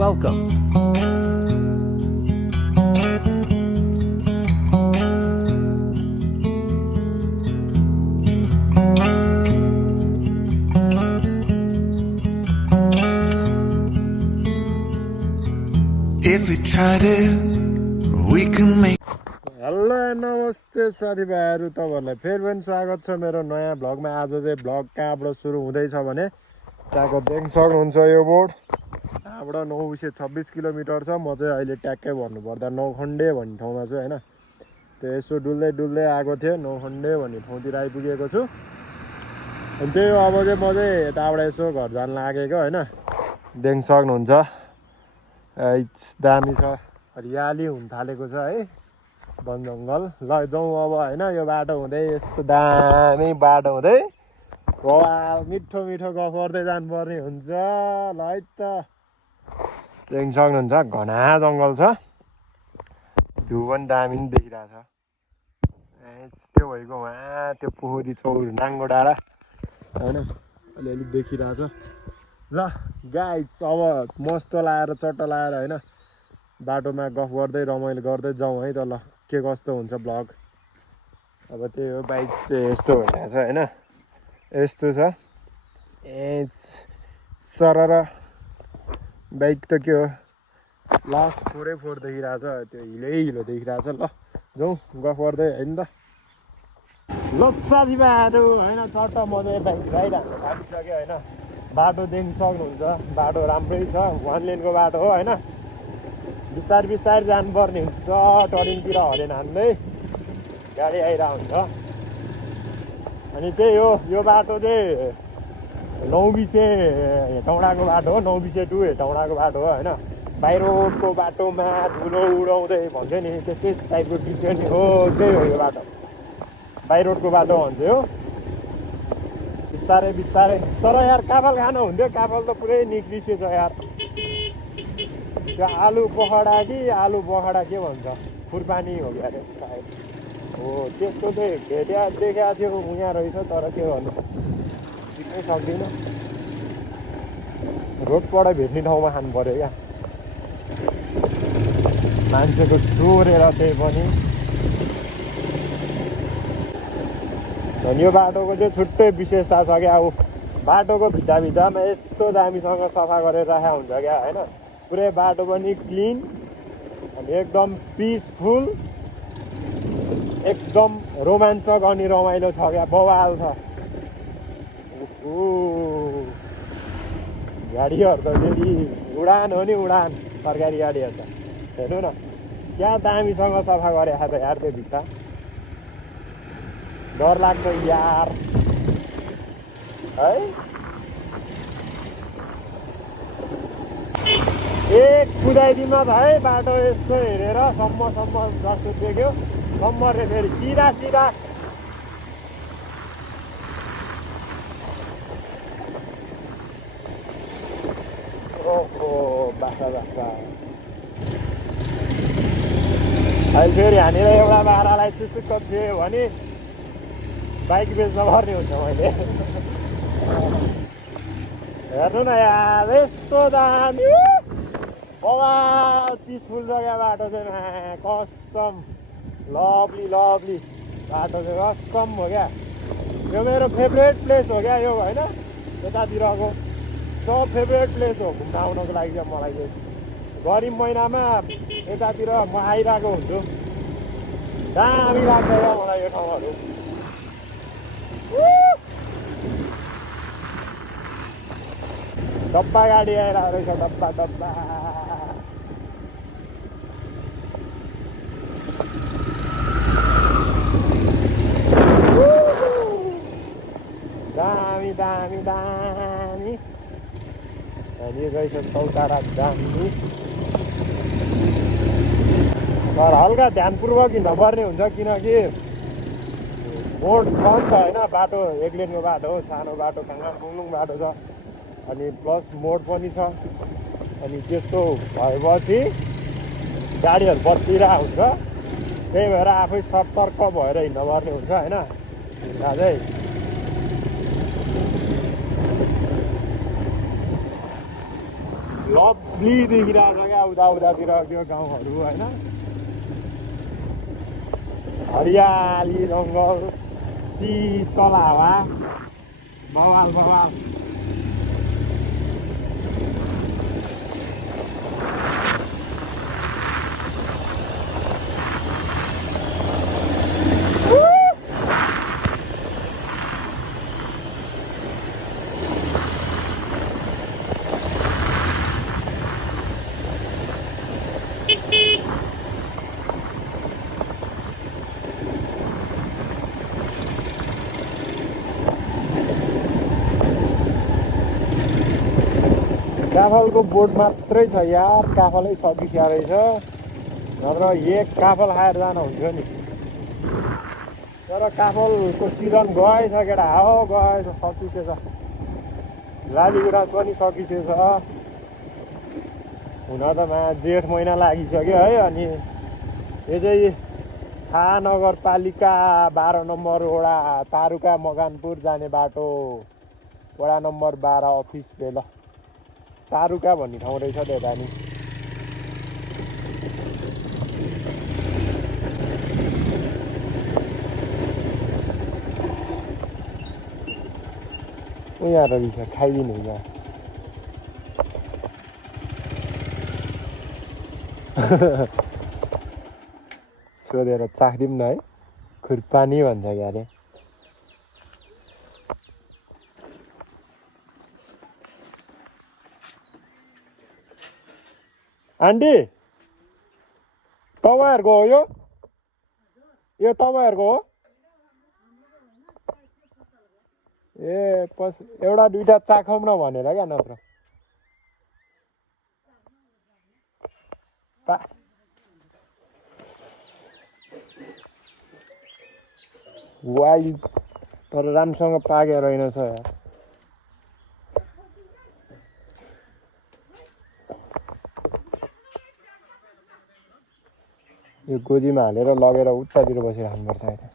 Welcome. If we tried it, we can make. Hello नमस्ते साथीभाइहरू, तपाईँहरूलाई फेरि पनि स्वागत छ मेरो नयाँ भ्लगमा। आज चाहिँ भ्लग कहाँबाट सुरु हुँदैछ भने त्यहाँको देख्न सक्नुहुन्छ यो बोर्ड। यहाँबाट 926 किलोमिटर छ। म चाहिँ अहिले ट्याक्कै भन्नुपर्दा नौखण्डे भन्ने ठाउँमा छु होइन। त्यो यसो डुल्दै डुल्दै आएको थिएँ, नौखण्डे भन्ने ठाउँतिर आइपुगेको छु। अनि त्यही हो, अब चाहिँ म चाहिँ यताबाट यसो घर जान लागेको होइन। देख्न सक्नुहुन्छ दामी छ, हरियाली हुन थालेको छ है, वन जङ्गल। ल जाउँ अब होइन। यो बाटो हुँदै यस्तो दामी बाटो हुँदै बवाल मिठो मिठो गफ गर्दै जानुपर्ने हुन्छ। ल है त, देख्न सक्नुहुन्छ घना जङ्गल छ, भ्यू पनि दामी नि देखिरहेछ। त्यो भइगयो उहाँ त्यो पोखरी चौर नाङ्गो डाँडा होइन, अलिअलि देखिरहेछ। ल गाइस, अब मस्त लाएर चट्ट लाएर होइन बाटोमा गफ गर्दै रमाइलो गर्दै जाउँ है त। ल के कस्तो हुन्छ भ्लग। अब त्यही हो, बाइक चाहिँ यस्तो भइरहेछ होइन, यस्तो छ सरर बाइक त के हो, लास्ट फोरै फोर देखिरहेछ, त्यो हिलो देखिरहेछ। ल जाउँ गफ गर्दै होइन त। ल साथीभाइहरू होइन, चट्ट मजाले बाइक राइड हान्न थालिसक्यो होइन। बाटो देख्न सक्नुहुन्छ, बाटो राम्रै छ, 1 लेनको बाटो हो होइन। बिस्तारै बिस्तारै जानुपर्ने हुन्छ, टर्निङतिर हरेन हान्दै गाडी आइरहेको हुन्छ। अनि त्यही हो, यो बाटो चाहिँ 9बिसे हेटौँडाको बाटो हो, 9बिसे टु हेटौँडाको बाटो हो होइन। बाई रोडको बाटोमा धुलो उडाउँदै भन्छ नि, त्यस्तै टाइपको टिप्यो नि हो, त्यही हो यो बाटो, बाई रोडको बाटो भन्छ हो। बिस्तारै बिस्तारै, तर यार काफल खानु हुन्थ्यो, काफल त पुरै निक्लिसेछ यार। त्यो आलु पखडा कि आलु बखडा के भन्छ, खुर्पानी हो क्या अरे सायद हो, त्यस्तो चाहिँ देखाएको थियो उहाँ रहेछ। तर के गर्नु, सिक्नै सक्दिनँ, रोडबाट भेट्ने ठाउँमा खानु पऱ्यो क्या, मान्छेको चोरेर त्यही पनि। अनि यो बाटोको चाहिँ छुट्टै विशेषता छ क्या। अब बाटोको भित्तामा यस्तो दामीसँग सफा गरेर राखेको हुन्छ क्या होइन। पुरै बाटो पनि क्लिन अनि एकदम पिसफुल, एकदम रोमाञ्चक अनि रमाइलो छ क्या, बवाल छ। गाडीहरू त फेरि उडान हो नि, उडान सरकारी गाडीहरू त हेर्नु न क्या दामीसँग सफा गरेको त यार। त्यो भित्ता डर लाग्छ यार है। एक कुदाइदिमा त है बाटो यस्तो हेरेर सम्म जस्तो देख्यो, सम्म रे फेरि सिधा सिधा ओहो बाख्रा अहिले फेरि यहाँनिर एउटा बाख्रालाई चुसुक्क थियो भने बाइक बेच्न पर्ने हुन्छ मैले। हेर्नु न यार, यस्तो दामी बवाल पिसफुल जग्गा बाटो चाहिँ, कसम लभली लभली बाटो चाहिँ कसम हो क्या। यो मेरो फेभरेट प्लेस हो क्या यो होइन, यतातिरको सब फेभरेट प्लेस हो घुम्न आउनको लागि चाहिँ। मलाई चाहिँ गरिब महिनामा यतातिर म आइरहेको हुन्छु, दामी लाग्छ क्या मलाई यो ठाउँहरू। डब्बा गाडी आइरहेको रहेछ, डब्बा दामी दामी दामी अनि रहेछ चौतारा दामी। तर हल्का ध्यानपूर्वक हिँड्नुपर्ने हुन्छ, किनकि मोड छ नि त होइन। बाटो 1 लेनको बाटो हो, सानो बाटो काङलुङ बाटो छ, अनि प्लस मोड पनि छ। अनि त्यस्तो भएपछि गाडीहरू बत्तिरहेको हुन्छ, त्यही भएर आफै सतर्क भएर हिँड्नुपर्ने हुन्छ होइन। हिँड्दा चाहिँ लभली देखिरहेको छ क्या उता उतातिर त्यो गाउँहरू होइन हरियाली जङ्गल शीतल हावा बवाल बवाल काफलको बोट मात्रै छ यार काफलै सकिस्या रहेछ नत्र एक काफल खाएर जानु हुन्थ्यो नि तर काफलको सिजन गएछ केटा हो गएछ सकिसेछ लाली गुराँस पनि सकिसेछ हुन त जेठ महिना लागिसक्यो है अनि यो चाहिँ थाहा नगरपालिका 12 नम्बर वडा तारुका मकानपुर जाने बाटो वडा नम्बर 12 अफिस रे ल तारुका भन्ने ठाउँ रहेछ त्यता नि यहाँ रहेछ खाइदिनु यहाँ सोधेर चाखिदिउँ न है खुर्पानी भन्छ क्या अरे आन्टी तपाईँहरूको हो यो तपाईँहरूको हो ए एउटा दुइटा चाखौँ न भनेर क्या नत्र वाइ तर राम्रोसँग पाकेर रहेनछ यार यो गोजीमा हालेर लगेर उतातिर बसेर खानुपर्छ अहिले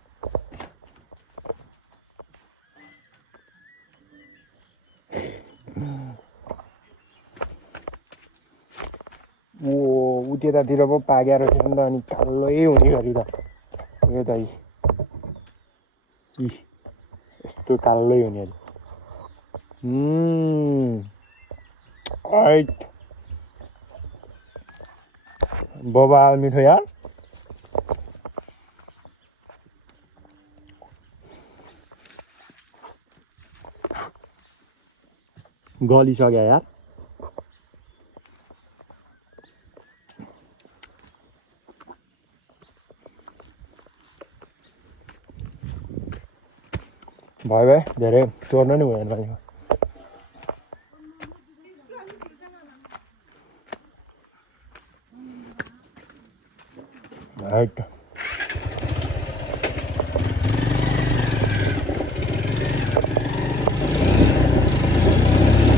ऊ त्यतातिर पो पाकेर रहेछ नि त अनि कालै हुने गरी त यो त यस्तो कालै हुने अरे बबाल मिठो यार गलिसक्यो यार भयो भाइ धेरै चोर्नु नि भएन रहेछ राइट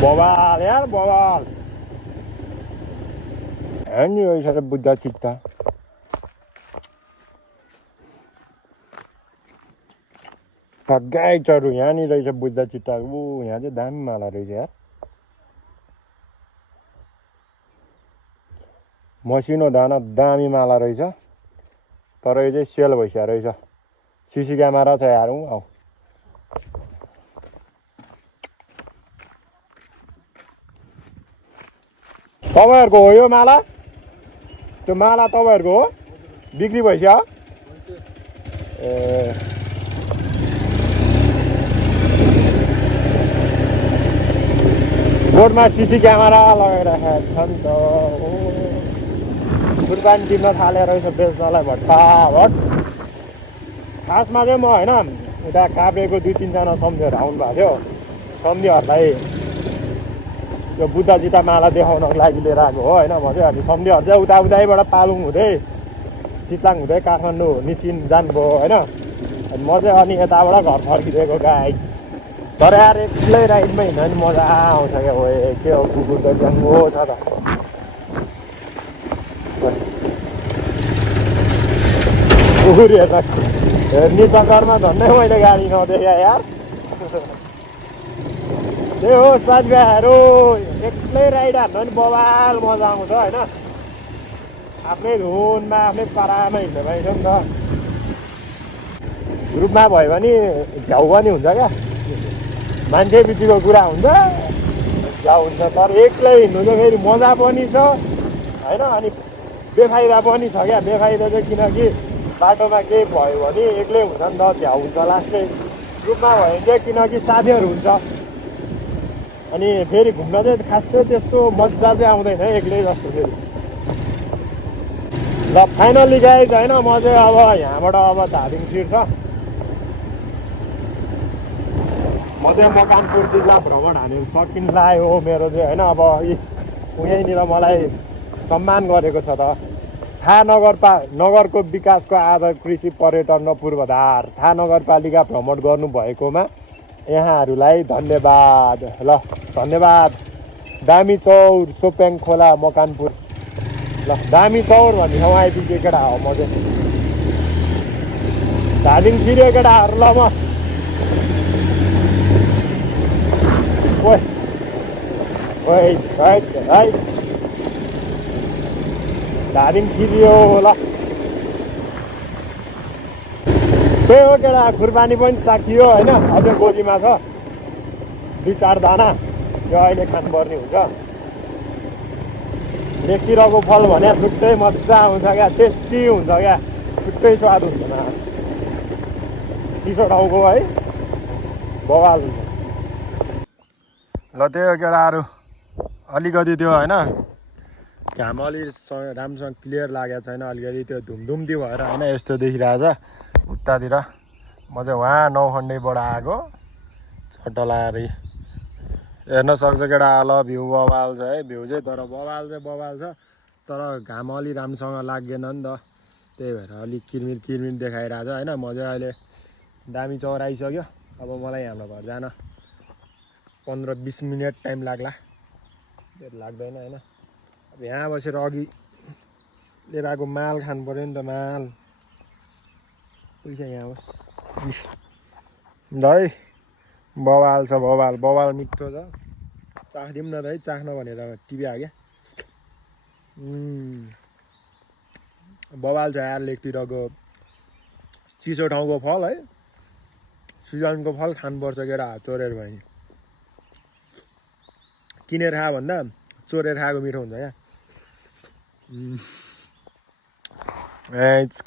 बवाल यार बवाल नि रहेछ बुद्ध चित्ता ठग्गाइ चरु यहाँ नि रहेछ बुद्ध चित्ता यहाँ चाहिँ दामी माला रहेछ यार मसिनो दाना दामी माला रहेछ तर यो चाहिँ सेल भइसक्यो रहेछ सिसी क्यामेरा छ यार आऊ तपाईँहरूको हो यो माला त्यो माला तपाईँहरूको हो बिक्री भइसक्यो ए रोडमा सिसी क्यामेरा लगाइराखेको छ नि त कुर्बानी दिन थाले रहेछ बेच्नलाई भट्टाभट खासमा चाहिँ म होइन उता काभ्रेको 2-3 जना सम्झिएर आउनु भएको थियो सम्झिहरूलाई यो बुद्धजिता माला देखाउनको लागि लिएर आएको हो होइन म चाहिँ अनि सम्झिहरू चाहिँ उताबाट पालुङ हुँदै चितलाङ हुँदै काठमाडौँ निस्किन जानुभयो होइन अनि म चाहिँ अनि यताबाट घर फर्किदिएको गाई तर यार एक्लै राइडमा हिँड्दा नि मजा आउँछ क्या हो के हो कुकुर त जङ्गो छ त कुकुर हेर्ने चक्करमा झन्डै मैले गाडी नदेखाएँ यार त्यही हो साथीभाइहरू एक्लै राइड हान्न पनि बवाल मजा आउँछ होइन आफ्नै धुनमा आफ्नै पारामा हिँड्नु पाइन्छ नि त ग्रुपमा भयो भने झ्याउ पनि हुन्छ क्या मान्छे बिचको कुरा हुन्छ झ्याउ हुन्छ तर एक्लै हिँड्नु चाहिँ फेरि मजा पनि छ होइन अनि बेफाइदा पनि छ क्या बेफाइदा चाहिँ किनकि बाटोमा केही भयो भने एक्लै हुन्छ नि त झ्याउ हुन्छ लास्टै ग्रुपमा भयो भने चाहिँ किनकि साथीहरू हुन्छ अनि फेरि घुम्न चाहिँ खास चाहिँ त्यस्तो मजा चाहिँ आउँदैन एक्लै जस्तो फेरि ल फाइनल्ली गाइज होइन म चाहिँ अब यहाँबाट अब धादिङ छिर्छ म चाहिँ मकवानपुर जिल्ला भ्रमण हानेर सकिन लाग्यो मेरो चाहिँ होइन अब यहीँनिर मलाई सम्मान गरेको छ त थाहा नगरको विकासको आधार कृषि पर्यटन र पूर्वाधार थाहा नगरपालिका भ्रमण गर्नुभएकोमा यहाँहरूलाई धन्यवाद ल धन्यवाद दामी चौर सोप्याङ खोला मकवानपुर ल दामी चौर भन्ने ठाउँ आइपुग्यो केटा हो म चाहिँ धादिङ छिर्यो केटाहरू ल म धादिङ छिर्यो ल त्यही हो केटा खुर्बानी पनि चाखियो होइन अझै गोजीमा छ 2-4 दाना यो अहिले खानुपर्ने हुन्छ लेखतिरको फल भने छुट्टै मजा आउँछ क्या टेस्टी हुन्छ क्या छुट्टै स्वाद हुन्छ चिसो ठाउँको है बवाल हुन्छ ल त्यही हो केटाहरू अलिकति त्यो होइन घाम अलि राम्रोसँग क्लियर लागेको छैन अलिकति त्यो धुमधुम्ती भएर होइन यस्तो देखिरहेछ उतातिर म चाहिँ उहाँ नौखण्डीबाट आएको छट्टलाएर हेर्न सक्छ केटा ल भ्यू बवाल छ है भ्यू चाहिँ तर बवाल छ तर घाम अलि राम्रोसँग लागेन नि त त्यही भएर अलिक किरमिर देखाइरहेछ होइन म चाहिँ अहिले दामी चौर आइसक्यो अब मलाई हाम्रो घर जान 15-20 मिनट टाइम लाग्ला धेरै लाग्दैन होइन अब यहाँ बसेर अघि लिएर आएको माल खानु पऱ्यो नि त माल पैसा यहाँ होस् ल है बवाल छ बवाल मिठो छ चाखिदिउँ न त है चाख्न भनेर टिप्या क्या बवाल छ यार लेकतिरको चिसो ठाउँको फल है सिजनको फल खानुपर्छ केटा हात चोरेर भयो नि किनेर खा भन्दा चोरेर खाएको मिठो हुन्छ क्या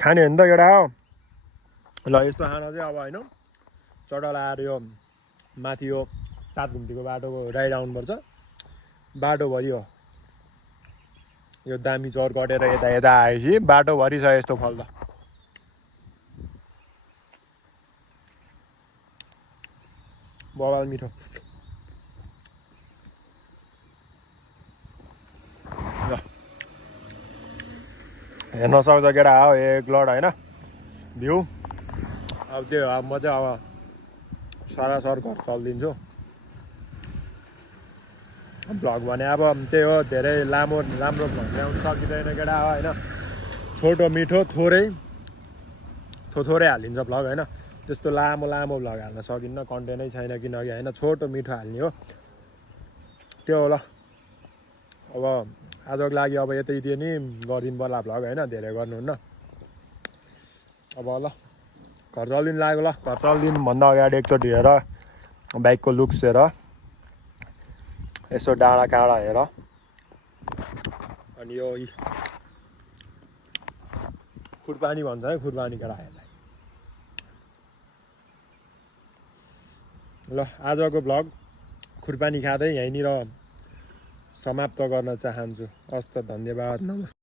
खाने हो नि त केटा हो ल यस्तो खाना चाहिँ अब होइन चटल आएर यो माथि यो 7 घुम्तीको बाटोको राइड आउनुपर्छ बाटोभरि हो यो दामी चौर कटेर यता आएपछि बाटोभरि छ यस्तो फल त बवाल मिठो हेर्न सक्छ केटा हो एक लड होइन भ्यू अब त्यो अब म चाहिँ अब सरासर घर चलिदिन्छु भ्लग भने अब त्यही हो धेरै लामो राम्रो भ्ल्याउनु सकिँदैन केटा हो होइन छोटो मिठो थोरै हालिन्छ भ्लग होइन त्यस्तो लामो भ्लग हाल्न सकिन्न कन्टेन्टै छैन किनकि होइन छोटो मिठो हाल्ने हो त्यो हो ल अब आजको लागि अब यतै नि गरिदिनु पर्ला भ्लग होइन धेरै गर्नुहुन्न अब ल घर चलिदिनु लाग्यो ल घर चलिदिनुभन्दा अगाडि एकचोटि हेर बाइकको लुक्स हेर यसो डाँडा काँडा हेर अनि यो खुरपानी भन्छ है खुरपानी केटाहरूलाई ल आजको भ्लग खुरपानी खाँदै यहीँनिर समाप्त गर्न चाहन्छु हस्त धन्यवाद नमस्ते